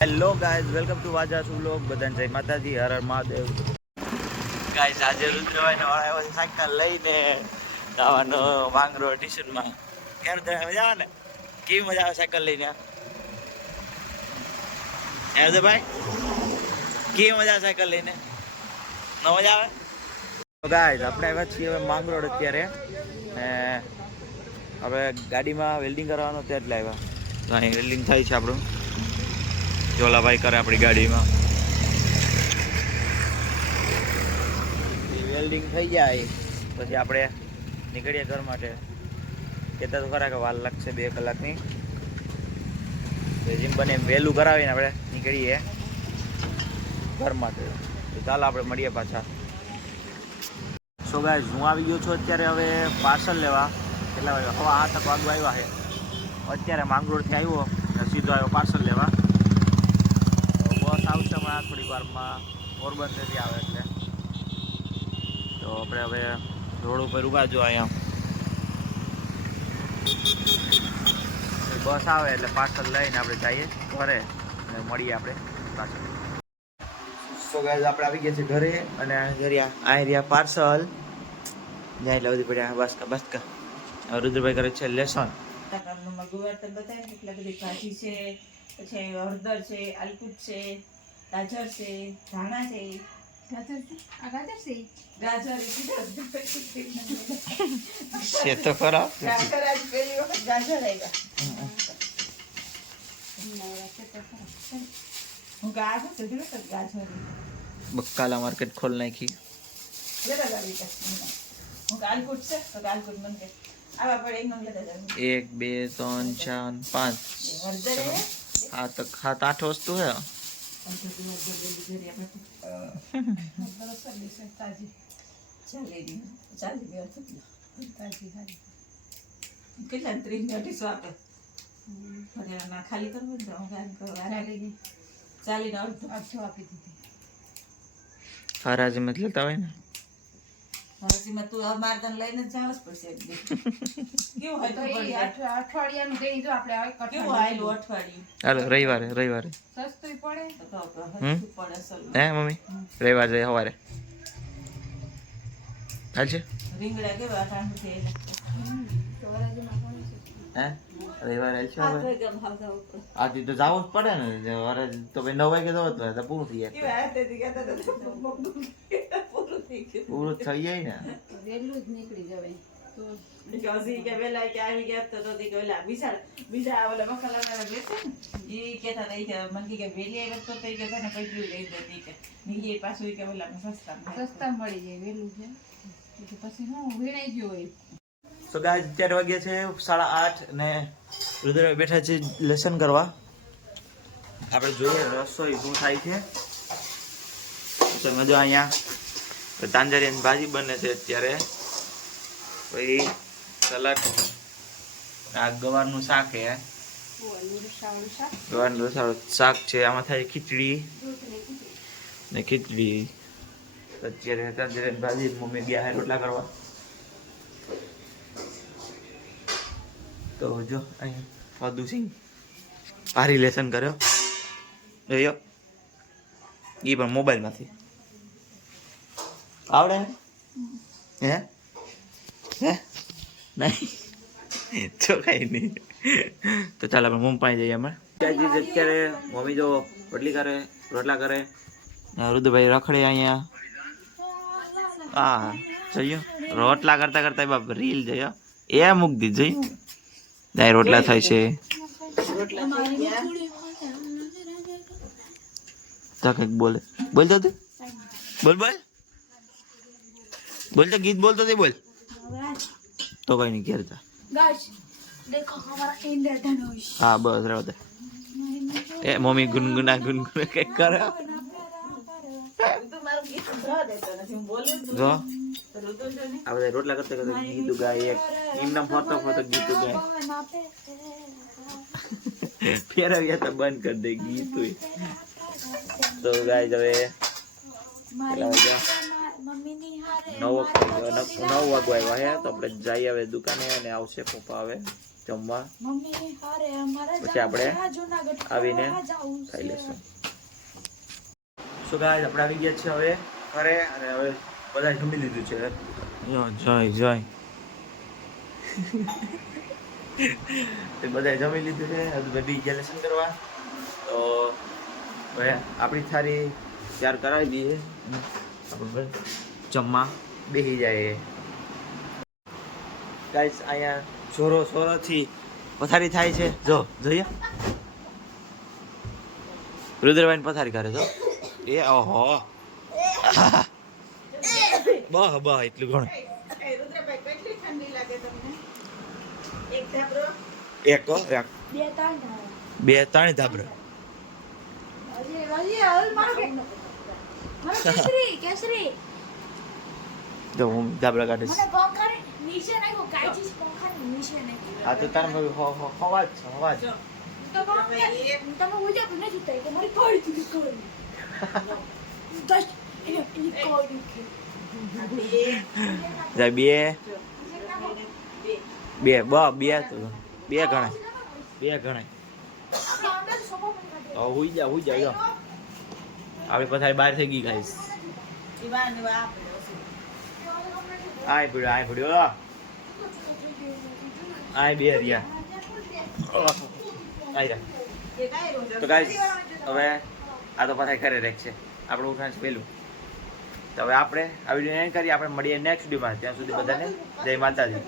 Hello guys, welcome to Vaja vlog. બધાને જય માતાજી, હર હર મહાદેવ. ગાઈઝ, આજે રુદ્રભાઈને વાળા સાયકલ લઈને જવાનો માંગરો ટ્યુશનમાં. કેમ તમે મજા આવે ને? કેવી મજા આવે સાયકલ લઈને? ભાઈ કેવી મજા આવે સાયકલ લઈને? ન મજા આવે? ગાઈઝ, આપણે આવ્યા છીએ હવે માંગરોળ અત્યારે. હવે ગાડીમાં વેલ્ડિંગ કરવાનું ત્યાં જ લાવ્યા. અહીં વેલ્ડિંગ થાય છે આપણું. જોલાભાઈ કરે આપણી ગાડીમાં વેલ્ડિંગ થઈ જાય પછી આપણે નીકળીએ ઘર માટે. કહેતા તો ખરા કે વાર લાગશે 2 કલાકની. જેમ બને વહેલું કરાવીને આપણે નીકળીએ ઘર માટે. તો ચાલો આપણે મળીએ પાછા. સો ગાઈઝ, હું આવી ગયો છું અત્યારે હવે પાર્સલ લેવા. કેટલા વાગે? હવા 8 વાગવા આવ્યા છે. અત્યારે માંગરોળથી આવ્યો સીધો આવ્યો પાર્સલ લેવા. બસ આવશે હમણાં થોડીક વારમાં, પોરબંદરથી આવે એટલે. તો આપણે હવે રોડ ઉપર ઊભા જો અહીંયા બસ આવે એટલે પાર્સલ લઈને આપણે જઈએ ઘરે અને મળીએ આપણે પાછળ. સો ગાઈઝ, આપણે આવી ગયા છે ઘરે અને આ રહ્યા પાર્સલ. જાય એટલે બધી પડ્યા બસકા. રુદ્રભાઈ કરે છે લેસન. ગુવાર તો બતાવે કેટલા બધી ભાજી છે, પછી હળદર છે, આલકુટ છે, ગાજર છે, ધાણા છે. છે તો ખરા. ગાજર આજ પહેલી વખત ગાજર આવ્યા. હું ગાજર પહેલી વખત ગાજર બક્કાલા માર્કેટ ખોલ નાખી. હું આલકુટ છે તો આલકુટ મને કે આવા પડે એક નંબર લેતા જાવ. 1 2 3 4 5 7 8 વસ્તુ હે. કેટલા 30 આપે ખાલી કરવું ને ચાલીને અડધો આપી દીધી. હરાજી મત લેતા હોય ને. હરાજીમાં તું અમારે તને લઈને જ જવું જ પડશે. કેવું હોય તો અઠવાડિયાનું દઈ જો આપણે કેવું આયલું અઠવાડિયું. હાલો રવિવારે સસ્તું પડે હે મમ્મી? રવિવાર જાય સવારે હાલશે. રીંગણા કેવા ટાણું છે હે? રવિવારે હાલશે. આથી તો જવું જ પડે ને. તો ભાઈ 9 વાગે જવું તો પૂરું થઈ જાય. પૂરું થઈ જાય ને. વહેલું જ નીકળી જવાય. કે વેલા કે આવી ગયા તો ઓલા બીજા ઓલા મસાલા લેશે ને એ કહેતા હતા કે મને કે વેલી આવ્યા તો કે તને પૈકી લઈ દેતી કે નીચે પાછું કે ઓલા સસ્તા મળી જાય વહેલું છે પછી હું વીણાઈ ગયો હોય. તો ગાઈઝ, અત્યારે વાગ્યા છે 8:30 ને રુદ્રભાઈ બેઠા છે લેસન કરવા. આપણે જોઈએ રસોઈ શું થાય છે. તમે જો અહીંયા તાંજરિયાની ભાજી બને છે અત્યારે. પછી સલાડ, આ ગવારનું શાક છે. ગવારનું રસાવાળું શાક છે. આમાં થાય ખીચડી ને ખીચડી. અત્યારે તાંજરિયાની ભાજી મમ્મી ગયા છે રોટલા કરવા. તો જો અહીંયા ફદુસિંહ ભારી લેસન કર્યો જોયો. એ પણ મોબાઈલમાંથી આવડે હે હે નહીં તો કઈ નહીં. તો ચાલ આપણે મમ્મી પાસે જઈએ. અમે અત્યારે મમ્મી જો રોટલા કરે. રુદ્રભાઈ રખડે અહીંયા. હા જોયો રોટલા કરતા કરતા બાપ રીલ જોયો એ મૂકી દીધી જોઈ. જાય રોટલા થાય છે. કંઈક બોલે બોલતો તું બોલ બોલતો ગીત બોલતો તે બોલ તો કઈ નહીં ઘેરતા. હા બસ રહેવા દે. એ મમ્મી ગુનગુના કઈક કરે. જો આ બધા રોટલા કરતા કરતા ગીતું ગાય. એક એમના ફરતો ગીતું ગાય. ફેરવ્યા તો બંધ કરી દે ગીતું. તો ગાય હવે 9 વાગવા આવ્યા છે. તો આપણે જઈએ હવે દુકાને અને આવશે પપ્પા હવે જમવા મમ્મી હારે અમારે પછી આપણે જૂનાગઢ આવીને જાવું ખાઈ લેશું. સો ગાઈસ આપણે આવી ગયા છે હવે ઘરે અને હવે બધા જમી લીધું છે. જય જય તે બધા જમી લીધું છે. હવે બધી ગયા લેસન કરવા. તો હવે આપણી થાળી તૈયાર કરાવી દઈએ અને આપણે જમવા બેસી જાય. ગાઈસ અહીંયા સોરોથી પથારી થાય છે. જો જોઈએ રુદ્રભાઈ પથારી કરે જો એ ઓહો બહ એટલું ઘણું. રુદ્રભાઈ કેટલી ઠંડી લાગે તમને? એક ધાબરો એક બે ત્રણ ધાબરા. કેસરી જો હું ધાબરા કાઢીશ. મને પંખા નીચે નાખ્યો કાચી પંખા નીચે નાખ્યો આ તો તારે હવા જ જો તો તમે ઉજા પણ નથી થઈ કે મારી કોડી તું કોડી દસ એની કોડી કે જાય બે બે તો બે ગણાય હુઈ જા જો આપણી પથારી બહાર થઈ ગઈ ગાઈસ. આય પડ્યો આય બે રહ્યા તો ગાઈસ હવે આ તો પથારી ઘરે રેખ છે. આપણે ઉઠાણ છે પેલું. તો હવે આપણે આ વિડીયો એન્ડ કરીએ. આપણે મળીએ નેક્સ્ટ વિડીયોમાં. ત્યાં સુધી બધાને જય માતાજી.